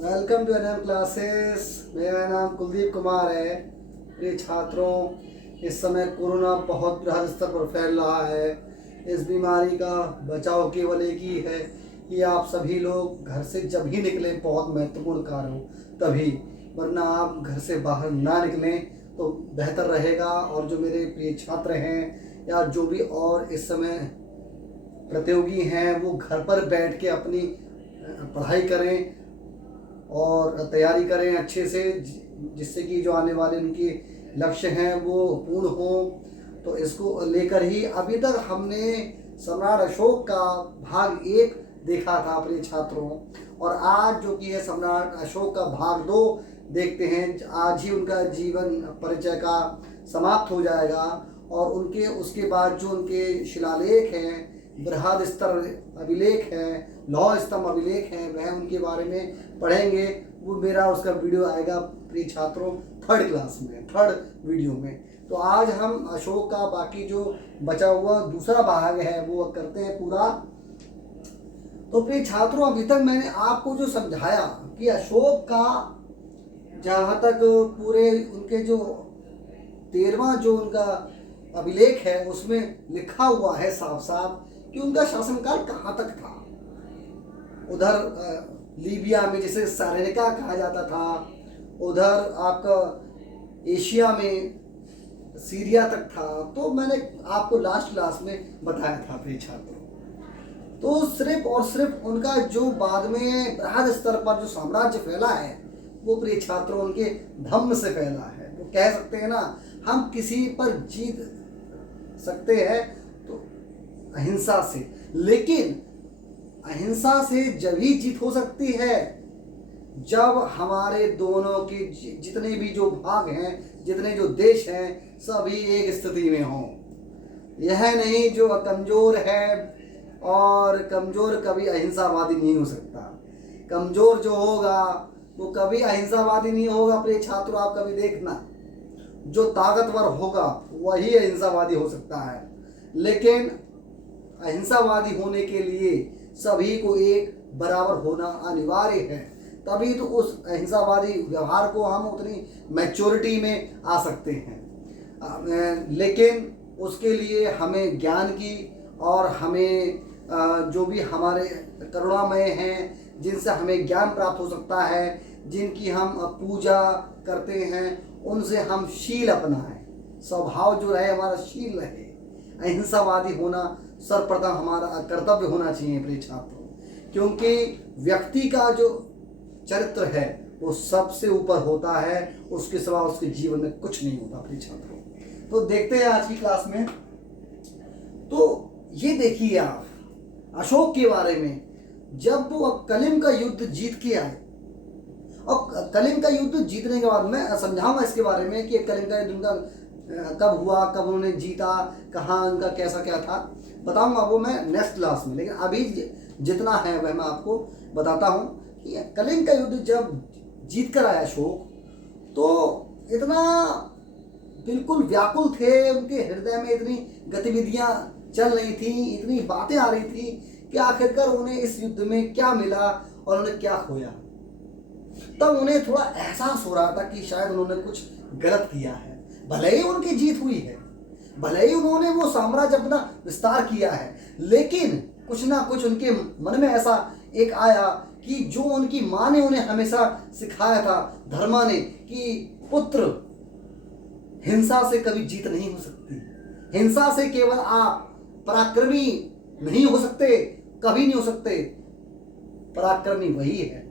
Welcome to NM classes. मेरा नाम कुलदीप कुमार है। प्रिय छात्रों, इस समय कोरोना बहुत बृहद स्तर पर फैल रहा है। इस बीमारी का बचाव केवल एक ही है कि आप सभी लोग घर से जब ही निकलें, बहुत महत्वपूर्ण कार्य हो तभी, वरना आप घर से बाहर ना निकलें तो बेहतर रहेगा। और जो मेरे प्रिय छात्र हैं या जो भी और इस समय प्रतियोगी हैं, वो घर पर बैठ के अपनी पढ़ाई करें और तैयारी करें अच्छे से, जिससे कि जो आने वाले उनके लक्ष्य हैं वो पूर्ण हो। तो इसको लेकर ही अभी तक हमने सम्राट अशोक का भाग 1 देखा था प्रिय छात्रों, और आज जो कि है सम्राट अशोक का भाग 2 देखते हैं। आज ही उनका जीवन परिचय का समाप्त हो जाएगा और उनके उसके बाद जो उनके शिलालेख हैं, बृहद स्तर अभिलेख हैं, लौह स्तंभ अभिलेख हैं, वह उनके बारे में पढ़ेंगे। वो मेरा उसका वीडियो आएगा प्रिय छात्रों थर्ड क्लास में, थर्ड वीडियो में। तो आज हम अशोक का बाकी जो बचा हुआ दूसरा भाग है वो करते हैं पूरा। तो प्रिय छात्रों, अभी तक मैंने आपको जो समझाया कि अशोक का जहाँ तक पूरे उनके जो 13वां जो उनका अभिलेख है उसमें लिखा हुआ है साफ साफ कि उनका शासनकाल कहाँ तक था। उधर लीबिया में जिसे सारेनिका कहा जाता था, उधर आपका एशिया में सीरिया तक था। तो मैंने आपको लास्ट क्लास में बताया था प्रिय छात्रों। तो सिर्फ और सिर्फ उनका जो बाद में बृहद स्तर पर जो साम्राज्य फैला है वो प्रिय छात्रों उनके धम्म से फैला है। तो कह सकते हैं ना, हम किसी पर जीत सकते हैं तो अहिंसा से, लेकिन अहिंसा से जब ही जीत हो सकती है जब हमारे दोनों के जितने भी जो भाग हैं, जितने जो देश हैं, सभी एक स्थिति में हों। यह नहीं जो कमजोर है, और कमजोर कभी अहिंसावादी नहीं हो सकता। कमजोर जो होगा वो कभी अहिंसावादी नहीं होगा प्रिय छात्रों। आप कभी देखना, जो ताकतवर होगा वही अहिंसावादी हो सकता है। लेकिन अहिंसावादी होने के लिए सभी को एक बराबर होना अनिवार्य है, तभी तो उस अहिंसावादी व्यवहार को हम उतनी मैच्योरिटी में आ सकते हैं। लेकिन उसके लिए हमें ज्ञान की, और हमें जो भी हमारे करुणामय हैं, जिनसे हमें ज्ञान प्राप्त हो सकता है, जिनकी हम पूजा करते हैं, उनसे हम शील अपनाएं। स्वभाव जो रहे हमारा शील रहे। अहिंसावादी होना सर्वप्रथम हमारा कर्तव्य होना चाहिए प्रिय छात्रों, क्योंकि व्यक्ति का जो चरित्र है वो सबसे ऊपर होता है, उसके सिवा उसके जीवन में कुछ नहीं होता प्रिय छात्रों। तो देखते हैं आज की क्लास में। तो ये देखिए आप अशोक के बारे में, जब वो कलिंग का युद्ध जीत के आए, और कलिंग का युद्ध जीतने के बाद मैं समझाऊंगा इसके बारे में कि कलिंग का युद्ध उनका कब हुआ, कब उन्होंने जीता, कहाँ उनका कैसा क्या था, बताऊंगा वो मैं नेक्स्ट क्लास में। लेकिन अभी जितना है वह मैं आपको बताता हूँ कि कलिंग का युद्ध जब जीत कर आया अशोक, तो इतना बिल्कुल व्याकुल थे, उनके हृदय में इतनी गतिविधियां चल रही थी, इतनी बातें आ रही थी कि आखिरकार उन्हें इस युद्ध में क्या मिला और उन्हें क्या खोया। तब उन्हें थोड़ा एहसास हो रहा था कि शायद उन्होंने कुछ गलत किया है। भले ही उनकी जीत हुई है, भले ही उन्होंने वो साम्राज्य अपना विस्तार किया है, लेकिन कुछ ना कुछ उनके मन में ऐसा एक आया कि जो उनकी माँ ने उन्हें हमेशा सिखाया था, धर्मा ने, कि पुत्र हिंसा से कभी जीत नहीं हो सकती। हिंसा से केवल आप पराक्रमी नहीं हो सकते, कभी नहीं हो सकते। पराक्रमी वही है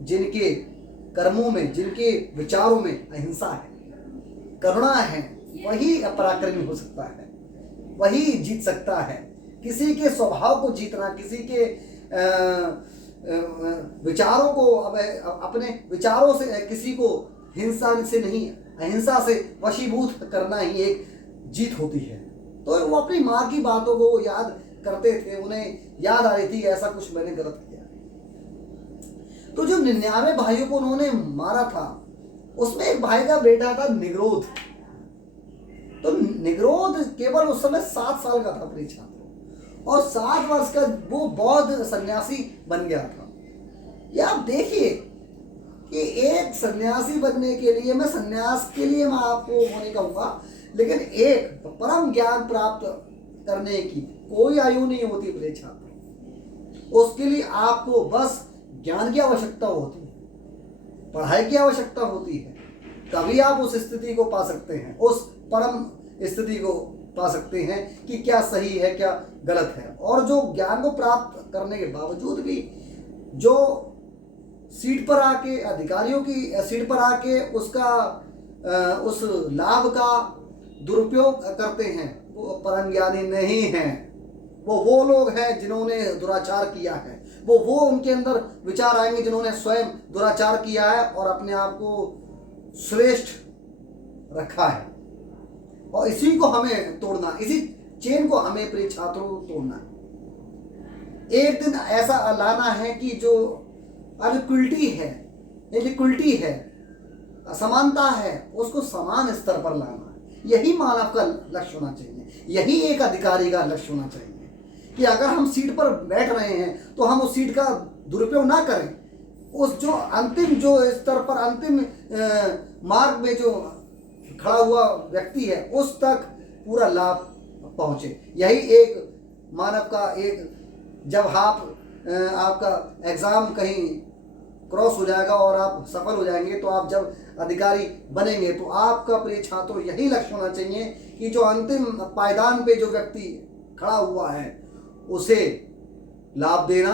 जिनके कर्मों में, जिनके विचारों में अहिंसा है, करुणा है, वही पराक्रमी हो सकता है, वही जीत सकता है। किसी के स्वभाव को जीतना, किसी के विचारों को, अपने विचारों से किसी को हिंसा से नहीं, अहिंसा से वशीभूत करना ही एक जीत होती है। तो वो अपनी माँ की बातों को याद करते थे, उन्हें याद आ रही थी ऐसा कुछ मैंने गलत किया। तो जो 99 भाइयों को उन्होंने मारा था, उसमें एक भाई का बेटा था निग्रोध। तो निग्रोध केवल उस समय 7 साल का था प्रिय छात्रों, और 7 वर्ष का वो बौद्ध सन्यासी बन गया था। ये आप देखिए कि एक सन्यासी बनने के लिए, मैं सन्यास के लिए मैं आपको वो नहीं कहूँगा, लेकिन एक परम ज्ञान प्राप्त करने की कोई आयु नहीं होती प्रिय छात्र। उसके लिए आपको बस ज्ञान की आवश्यकता होती है, पढ़ाई की आवश्यकता होती है, तभी आप उस स्थिति को पा सकते हैं, उस परम स्थिति को पा सकते हैं कि क्या सही है क्या गलत है। और जो ज्ञान को प्राप्त करने के बावजूद भी जो सीट पर आके, अधिकारियों की सीट पर आके उसका उस लाभ का दुरुपयोग करते हैं, वो परम ज्ञानी नहीं हैं। वो लोग हैं जिन्होंने दुराचार किया है, वो उनके अंदर विचार आएंगे जिन्होंने स्वयं दुराचार किया है और अपने आप को श्रेष्ठ रखा है। और इसी को हमें तोड़ना, इसी चेन को हमें प्रिय छात्रों तोड़ना है। एक दिन ऐसा लाना है कि जो इक्वलिटी है, असमानता है, उसको समान स्तर पर लाना है। यही मानव का लक्ष्य होना चाहिए, यही एक अधिकारी का लक्ष्य होना चाहिए कि अगर हम सीट पर बैठ रहे हैं तो हम उस सीट का दुरुपयोग ना करें, उस जो अंतिम जो स्तर पर, अंतिम मार्ग में जो खड़ा हुआ व्यक्ति है उस तक पूरा लाभ पहुंचे। यही एक मानव का एक, जब आपका एग्जाम कहीं क्रॉस हो जाएगा और आप सफल हो जाएंगे, तो आप जब अधिकारी बनेंगे तो आपका प्रिय छात्रों यही लक्ष्य होना चाहिए कि जो अंतिम पायदान पे जो व्यक्ति खड़ा हुआ है उसे लाभ देना,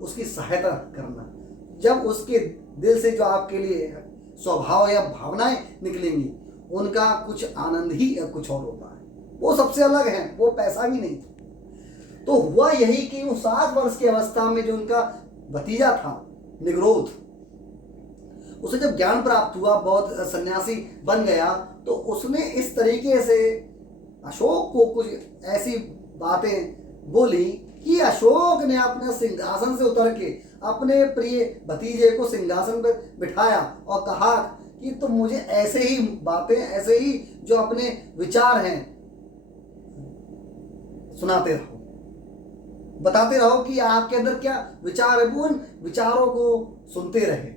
उसकी सहायता करना। जब उसके दिल से जो आपके लिए स्वभाव या भावनाएं निकलेंगी, उनका कुछ आनंद ही कुछ और होता है, वो सबसे अलग है, वो पैसा भी नहीं। तो हुआ यही कि वो 7 वर्ष की अवस्था में जो उनका भतीजा था निग्रोध, उसे जब ज्ञान प्राप्त हुआ, बहुत सन्यासी बन गया, तो उसने इस तरीके से अशोक को कुछ ऐसी बातें बोली कि अशोक ने अपने सिंहासन से उतर के अपने प्रिय भतीजे को सिंहासन पर बिठाया और कहा कि तुम मुझे ऐसे ही बातें, ऐसे ही जो अपने विचार हैं सुनाते रहो, बताते रहो कि आपके अंदर क्या विचार है, वो उन विचारों को सुनते रहे।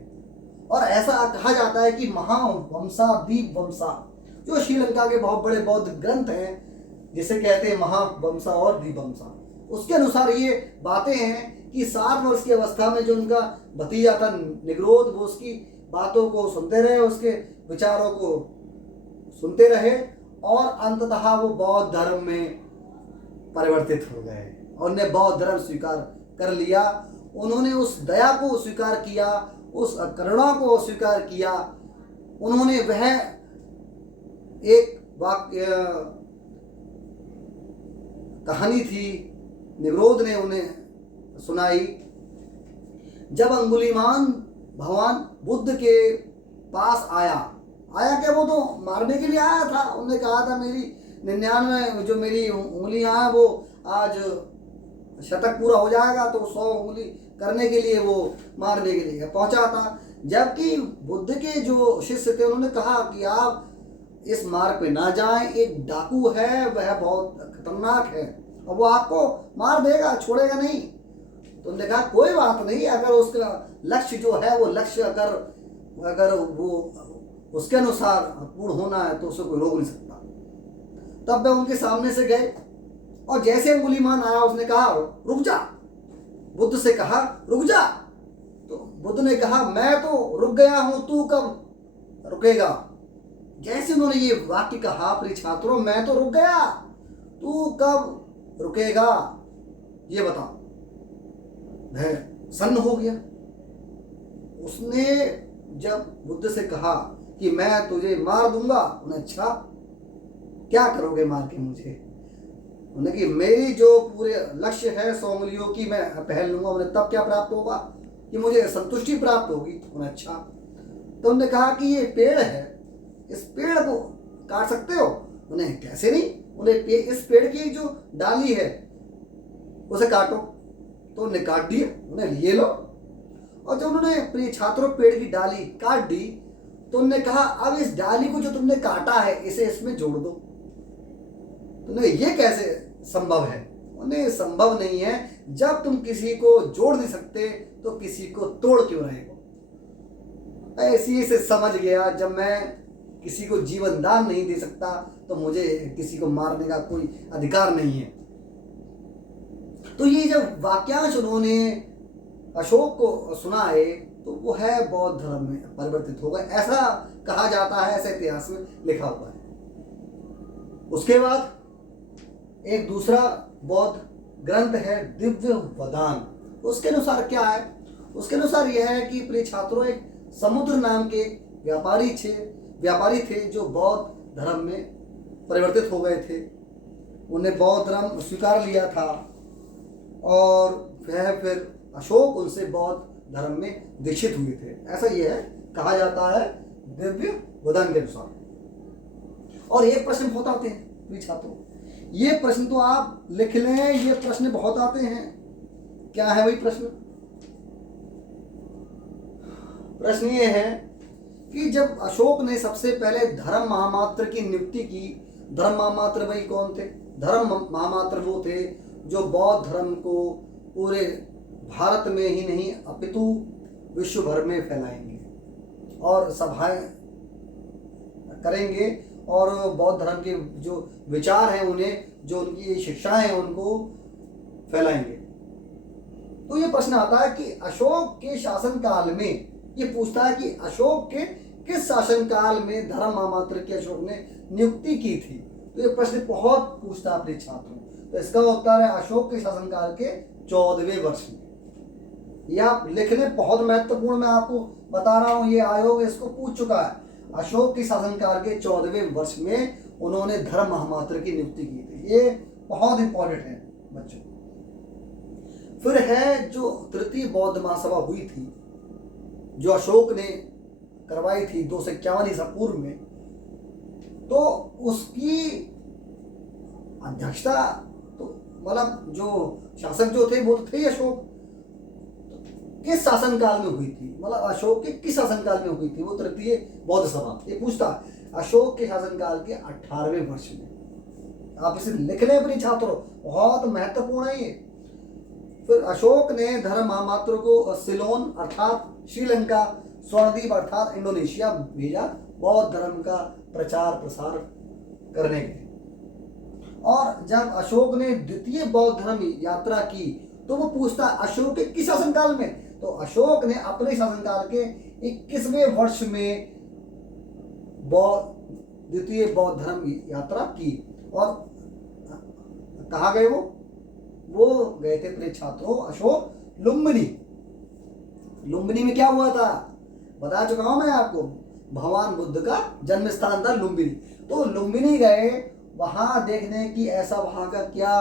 और ऐसा कहा जाता है कि महावंशा दीपवंशा, जो श्रीलंका के बहुत बड़े बौद्ध ग्रंथ हैं जिसे कहते हैं महावंशा और दीपवंशा, उसके अनुसार ये बातें हैं कि 7 वर्ष की अवस्था में जो उनका भतीजा था निग्रोध, वो उसकी बातों को सुनते रहे, उसके विचारों को सुनते रहे और अंततः वो बौद्ध धर्म में परिवर्तित हो गए। उन्होंने बौद्ध धर्म स्वीकार कर लिया, उन्होंने उस दया को स्वीकार किया, उस करुणा को स्वीकार किया। उन्होंने वह एक वाक्य कहानी थी, निग्रोध ने उन्हें सुनाई, जब अंगुलीमान भगवान बुद्ध के पास आया क्या, वो तो मारने के लिए आया था। उन्होंने कहा था मेरी 99 जो मेरी उंगलियां हैं वो आज शतक पूरा हो जाएगा, तो 100 उंगली करने के लिए वो मारने के लिए पहुंचा था। जबकि बुद्ध के जो शिष्य थे उन्होंने कहा कि आप इस मार्ग पे ना जाएं, एक डाकू है, वह बहुत खतरनाक है और वो आपको मार देगा, छोड़ेगा नहीं। तो उन्होंने कहा कोई बात नहीं, अगर उसका लक्ष्य जो है वो लक्ष्य अगर वो उसके अनुसार पूर्ण होना है तो उसे कोई रोक नहीं सकता। तब वे उनके सामने से गए और जैसे अंगुलीमान आया उसने कहा रुक जा, बुद्ध से कहा रुक जा। तो बुद्ध ने कहा मैं तो रुक गया हूं, तू कब रुकेगा। जैसे उन्होंने ये वाक्य कहा प्रिय छात्रों, मैं तो रुक गया, तू कब रुकेगा ये बता। वह सन्न हो गया। उसने जब बुद्ध से कहा कि मैं तुझे मार दूंगा, उन्हें अच्छा क्या करोगे मार के मुझे। उन्हें कि मेरी जो पूरे लक्ष्य है 100 उंगलियों की मैं पहन लूंगा, उन्हें तब क्या प्राप्त होगा कि मुझे संतुष्टि प्राप्त होगी। उन्हें अच्छा। तो उन्होंने कहा कि ये पेड़ है, इस पेड़ को काट सकते हो। उन्हें कैसे नहीं, उन्हें इस पेड़ की जो डाली है उसे काटो। तो उन्हें काट दिया, उन्हें ये लो। और जब उन्होंने प्रिय छात्रों पेड़ की डाली काट दी तो उन्होंने कहा अब इस डाली को जो तुमने काटा है इसे इसमें जोड़ दो। तो उन्हें ये कैसे संभव है। उन्हें संभव नहीं है। जब तुम किसी को जोड़ नहीं सकते तो किसी को तोड़ क्यों रहे हो। ऐसी से समझ गया, जब मैं किसी को जीवन दान नहीं दे सकता तो मुझे किसी को मारने का कोई अधिकार नहीं है। तो ये जब वाक्यांश उन्होंने अशोक को सुनाए तो वो है बौद्ध धर्म में परिवर्तित हो गए, ऐसा कहा जाता है, ऐसा इतिहास में लिखा हुआ है। उसके बाद एक दूसरा बौद्ध ग्रंथ है दिव्य वदान। उसके अनुसार क्या है? उसके अनुसार यह है कि प्रिय छात्रों, एक समुद्र नाम के व्यापारी थे जो बौद्ध धर्म में परिवर्तित हो गए थे। उन्हें बौद्ध धर्म स्वीकार लिया था और वह फिर अशोक उनसे बौद्ध धर्म में दीक्षित हुए थे, ऐसा यह है कहा जाता है दिव्य वदन के अनुसार। और एक प्रश्न बहुत आते हैं प्रिय छात्रों, ये प्रश्न तो आप लिख लें, ये प्रश्न बहुत आते हैं। क्या है वही प्रश्न? प्रश्न ये है कि जब अशोक ने सबसे पहले धर्म महामात्र की नियुक्ति की, धर्म महामात्र वही कौन थे? धर्म महामात्र वो थे जो बौद्ध धर्म को पूरे भारत में ही नहीं अपितु विश्व भर में फैलाएंगे और सभाएं करेंगे और बौद्ध धर्म के जो विचार हैं उन्हें, जो उनकी शिक्षाएं हैं उनको फैलाएंगे। तो ये प्रश्न आता है कि अशोक के शासन काल में, ये पूछता है कि अशोक के किस शासन काल में धर्म महामात्र की अशोक ने नियुक्ति की थी। तो ये प्रश्न बहुत पूछता है अपने छात्रों। तो इसका उत्तर है अशोक के शासनकाल के 14वें वर्ष में। यह आप लिख लें, बहुत महत्वपूर्ण, मैं आपको बता रहा हूं, ये आयोग इसको पूछ चुका है। अशोक के शासनकाल के 14वें वर्ष में उन्होंने धर्म महामात्र की नियुक्ति की थी। ये बहुत इंपॉर्टेंट है बच्चों। फिर है जो तृतीय बौद्ध महासभा हुई थी, जो अशोक ने करवाई थी 251 ईसा पूर्व में, तो उसकी अध्यक्षता तो मतलब जो शासक जो थे वो तो थे अशोक। किस शासन काल में हुई थी, मतलब अशोक के किस शासन काल में हुई थी वो तृतीय बौद्ध सभा? ये पूछता है अशोक के शासन काल के 18वें वर्ष में। आप इसे लिख लें अपने छात्रों, बहुत महत्वपूर्ण है ये। फिर अशोक ने धर्म महामात्र को सिलोन अर्थात श्रीलंका, स्वर्णद्वीप अर्थात इंडोनेशिया भेजा बौद्ध धर्म का प्रचार प्रसार करने के लिए। और जब अशोक ने द्वितीय बौद्ध धर्म यात्रा की तो वो पूछता अशोक के किस शासनकाल में? तो अशोक ने अपने शासनकाल के 21वें वर्ष में द्वितीय बौद्ध धर्म यात्रा की। और कहाँ गए वो गए थे प्रिय छात्रों अशोक लुम्बिनी। लुम्बिनी में क्या हुआ था बता चुका हूं मैं आपको, भगवान बुद्ध का जन्म स्थान था लुम्बिनी। तो लुम्बिनी गए, वहां देखने की ऐसा वहां का क्या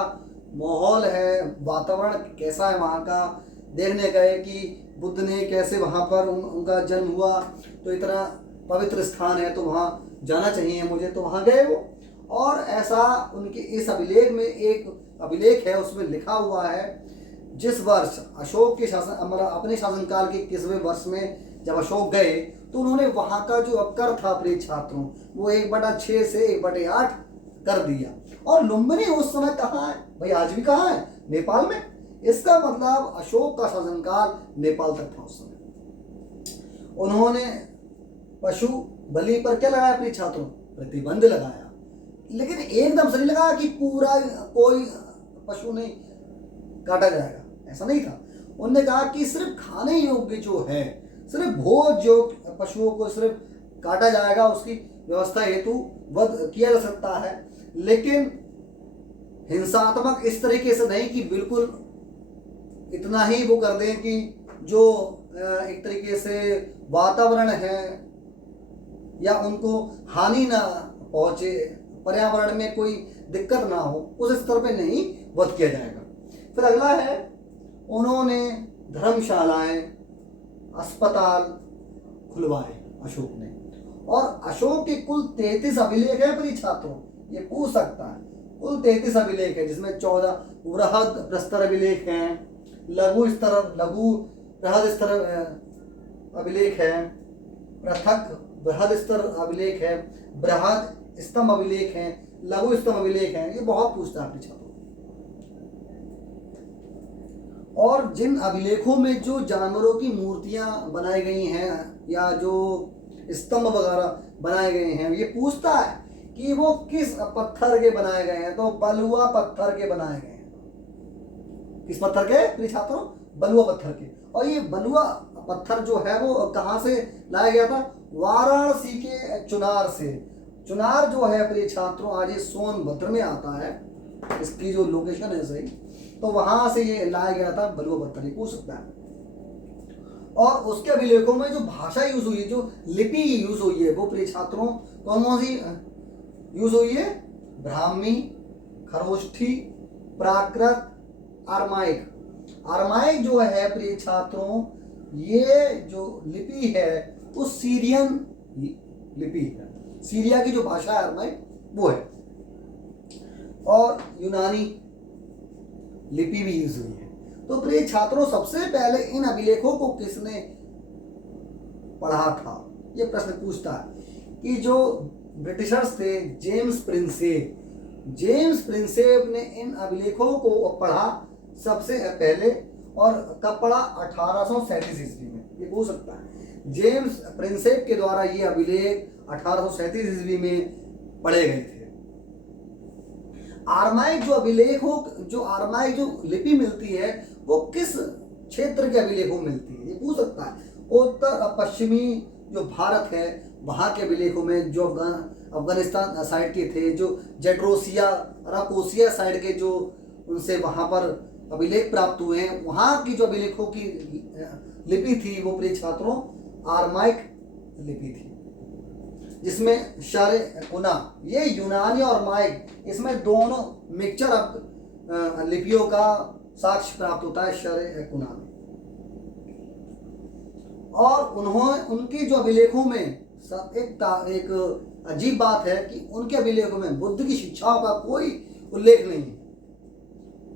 माहौल है, वातावरण कैसा है वहां का, देखने गए कि बुद्ध ने कैसे वहां पर उनका जन्म हुआ। तो इतना पवित्र स्थान है तो वहां जाना चाहिए मुझे, तो वहां गए वो। और ऐसा उनके इस अभिलेख में एक अभिलेख है, उसमें लिखा हुआ है जिस वर्ष अशोक के शासन मतलब अपने शासनकाल के 21वें वर्ष में जब अशोक गए तो उन्होंने वहां का जो कर था प्रिय छात्रों वो 1/6 से 1/8 कर दिया। और लुम्बिनी उस समय कहाँ है भाई? आज भी कहाँ है? नेपाल में। इसका मतलब अशोक का शासनकाल नेपाल तक था उस समय। उन्होंने पशु बलि पर क्या लगाया प्रिय छात्रों? प्रतिबंध लगाया। लेकिन एकदम से नहीं लगाया कि पूरा कोई पशु नहीं काटा जाएगा, ऐसा नहीं था। उन्होंने कहा कि सिर्फ खाने योग्य जो है, सिर्फ भोज जो पशुओं को सिर्फ काटा जाएगा, उसकी व्यवस्था हेतु वध किया जा सकता है, लेकिन हिंसात्मक इस तरीके से नहीं कि बिल्कुल इतना ही वो कर दें कि जो एक तरीके से वातावरण है या उनको हानि ना पहुंचे, पर्यावरण में कोई दिक्कत ना हो, उस स्तर पे नहीं वध किया जाएगा। फिर अगला है उन्होंने धर्मशालाएं, अस्पताल खुलवाए अशोक ने। और अशोक के कुल 33 अभिलेख है प्रिय छात्रों, ये पूछ सकता है। कुल 33 अभिलेख है जिसमें 14 बृहद प्रस्तर अभिलेख हैं, लघु बृहद स्तर अभिलेख है, पृथक बृहद स्तर अभिलेख है, बृहद स्तंभ अभिलेख है, लघु स्तंभ अभिलेख है। ये बहुत पूछता है अपने छात्रों। और जिन अभिलेखों में जो जानवरों की मूर्तियां बनाई गई हैं या जो स्तंभ वगैरह बनाए गए हैं, ये पूछता है कि वो किस पत्थर के बनाए गए हैं। तो बलुआ पत्थर के बनाए गए हैं। किस पत्थर के प्रिय छात्रों? बलुआ पत्थर के। और ये बलुआ पत्थर जो है वो कहाँ से लाया गया था? वाराणसी के चुनार से। चुनार जो है प्रिय छात्रों आज ये सोनभद्र में आता है, इसकी जो लोकेशन है सही, तो वहां से ये लाया गया था बलुआ पत्थर। ये पूछ सकता है। और उसके अभिलेखों में जो भाषा यूज हुई है, जो लिपि यूज हुई है, वो प्रिय छात्रों कौन कौन सी यूज हुई है? ब्राह्मी, खरोष्ठी, प्राकृत, आरमाइक। आरमाइक जो है प्रिय छात्रों, ये जो लिपि है वो सीरियन लिपि है। सीरिया की जो भाषा है आरमाइक वो है। और यूनानी लिपि भी यूज हुई है। तो प्रिय छात्रों सबसे पहले इन अभिलेखों को किसने पढ़ा था? ये प्रश्न पूछता है कि जो ब्रिटिशर्स थे, जेम्स प्रिंसेप ने इन अभिलेखों को पढ़ा सबसे पहले। और कब पढ़ा? 1837 ईस्वी में। ये पूछ सकता है। जेम्स प्रिंसेप के द्वारा ये अभिलेख 1837 ईस्वी में पढ़े गए थे। आरमाइक जो अभिलेखों आरमाइक जो लिपि मिलती है वो किस क्षेत्र के अभिलेखों में मिलती है? ये पूछ सकता है। उत्तर पश्चिमी जो भारत है वहां के अभिलेखों में, जो अफगानिस्तान साइड के थे, जो जेड्रोसिया अराकोसिया साइड के जो उनसे वहां पर अभिलेख प्राप्त हुए हैं, वहां की जो अभिलेखों की लिपि थी वो प्रिय छात्रों आरमाइक लिपि थी, जिसमें शर कुना, ये यूनानी और माइक, इसमें दोनों मिक्सचर अब लिपियों का साक्ष्य प्राप्त होता है शर कुना में। और उनके जो अभिलेखों में एक अजीब बात है कि उनके अभिलेखों में बुद्ध की शिक्षाओं का कोई उल्लेख नहीं है।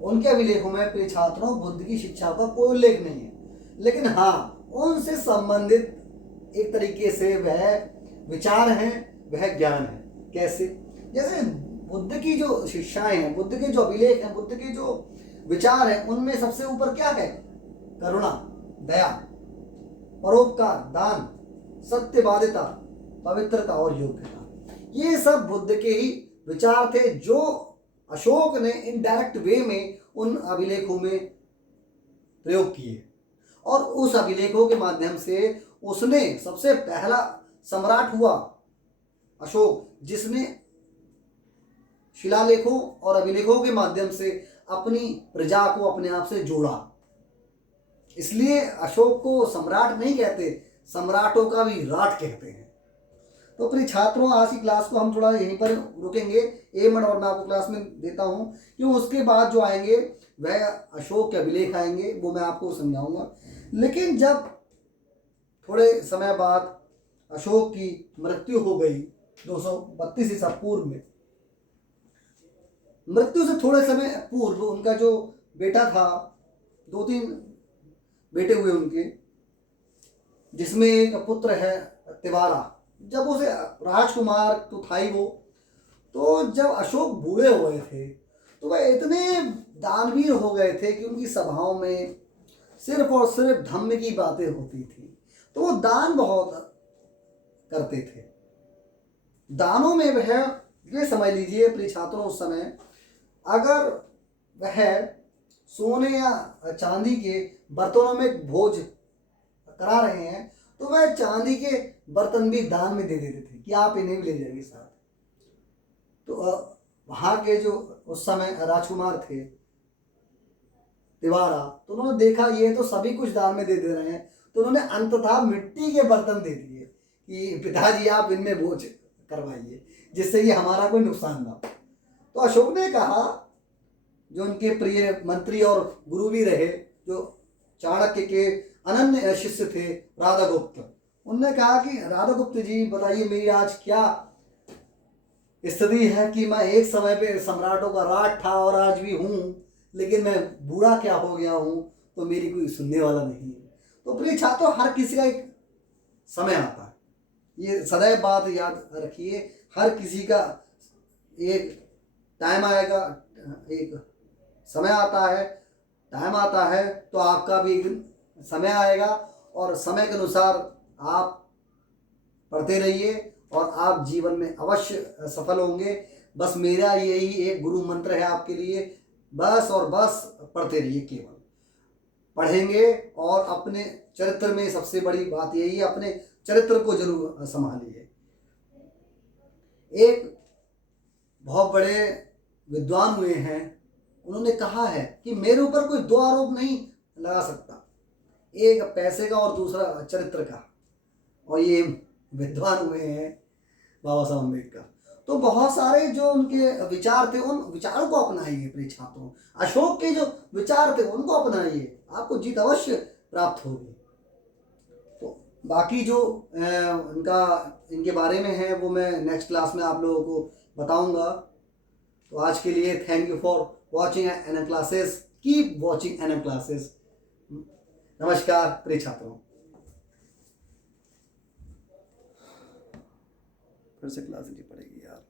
उनके अभिलेखों में प्रिय छात्रों बुद्ध की शिक्षाओं का कोई उल्लेख नहीं है, लेकिन हाँ उनसे संबंधित एक तरीके से वह विचार हैं, वह ज्ञान है। कैसे? जैसे बुद्ध की जो शिक्षाएं हैं, बुद्ध के जो अभिलेख हैं, बुद्ध के जो विचार हैं, उनमें सबसे ऊपर क्या है? करुणा, दया, परोपकार, दान, सत्यवादिता, पवित्रता और योग्यता। ये सब बुद्ध के ही विचार थे जो अशोक ने इनडायरेक्ट वे में उन अभिलेखों में प्रयोग किए। और उस अभिलेखों के माध्यम से उसने सबसे पहला सम्राट हुआ अशोक, जिसने शिलालेखों और अभिलेखों के माध्यम से अपनी प्रजा को अपने आप से जोड़ा। इसलिए अशोक को सम्राट नहीं कहते, सम्राटों का भी राट कहते हैं। तो प्रिय छात्रों आज की क्लास को हम थोड़ा यहीं पर रुकेंगे। 1 मिनट और मैं आपको क्लास में देता हूं, क्यों उसके बाद जो आएंगे वह अशोक के अभिलेख आएंगे, वो मैं आपको समझाऊंगा। लेकिन जब थोड़े समय बाद अशोक की मृत्यु हो गई 232 ईसा पूर्व में, मृत्यु से थोड़े समय पूर्व उनका जो बेटा था, 2-3 बेटे हुए उनके, जिसमें एक पुत्र है तिवारा। जब उसे राजकुमार तो था ही वो, तो जब अशोक बूढ़े हो गए थे तो वह इतने दानवीर हो गए थे कि उनकी सभाओं में सिर्फ और सिर्फ धम्म की बातें होती थी। तो वो दान बहुत करते थे। दानों में वह, ये समझ लीजिए प्रिय छात्रों, उस समय अगर वह सोने या चांदी के बर्तनों में भोज करा रहे हैं तो वह चांदी के बर्तन भी दान में दे देते थे कि आप इन्हें भी ले जाइए साथ। तो वहाँ के जो उस समय राजकुमार थे तिवारा, तो उन्होंने देखा ये तो सभी कुछ दान में दे दे रहे हैं, तो उन्होंने अंततः मिट्टी के बर्तन दे दिए कि पिताजी आप इनमें भोज करवाइए, जिससे ये हमारा कोई नुकसान ना हो। तो अशोक ने कहा, जो उनके प्रिय मंत्री और गुरु भी रहे, जो चाणक्य के अनन्य शिष्य थे राधागुप्त, उनने कहा कि राधागुप्त जी बताइए मेरी आज क्या स्थिति है कि मैं एक समय पे सम्राटों का राज था और आज भी हूँ, लेकिन मैं बूढ़ा क्या हो गया हूँ, तो मेरी कोई सुनने वाला नहीं है। तो प्रिय छात्रों हर किसी का एक समय आता है, ये सदैव बात याद रखिए, हर किसी का एक टाइम आएगा, एक समय आता है, टाइम आता है, तो आपका भी एक दिन समय आएगा और समय के अनुसार आप पढ़ते रहिए और आप जीवन में अवश्य सफल होंगे। बस मेरा यही एक गुरु मंत्र है आपके लिए, बस और बस पढ़ते रहिए, केवल पढ़ेंगे और अपने चरित्र में सबसे बड़ी बात यही है, अपने चरित्र को जरूर संभालिए। एक बहुत बड़े विद्वान हुए हैं, उन्होंने कहा है कि मेरे ऊपर कोई दो आरोप नहीं लगा सकता, एक पैसे का और दूसरा चरित्र का। और ये विद्वान हुए हैं बाबा साहब अम्बेडकर। तो बहुत सारे जो उनके विचार थे, उन विचारों को अपनाइए प्रिय छात्रों। अशोक के जो विचार थे उनको अपनाइए, आपको जीत अवश्य प्राप्त होगी। तो बाकी जो इनके बारे में है वो मैं नेक्स्ट क्लास में आप लोगों को बताऊंगा। तो आज के लिए thank you for watching NM classes, keep watching NM classes. नमस्कार प्रिय छात्रों। फिर से क्लास लेनी पड़ेगी यार।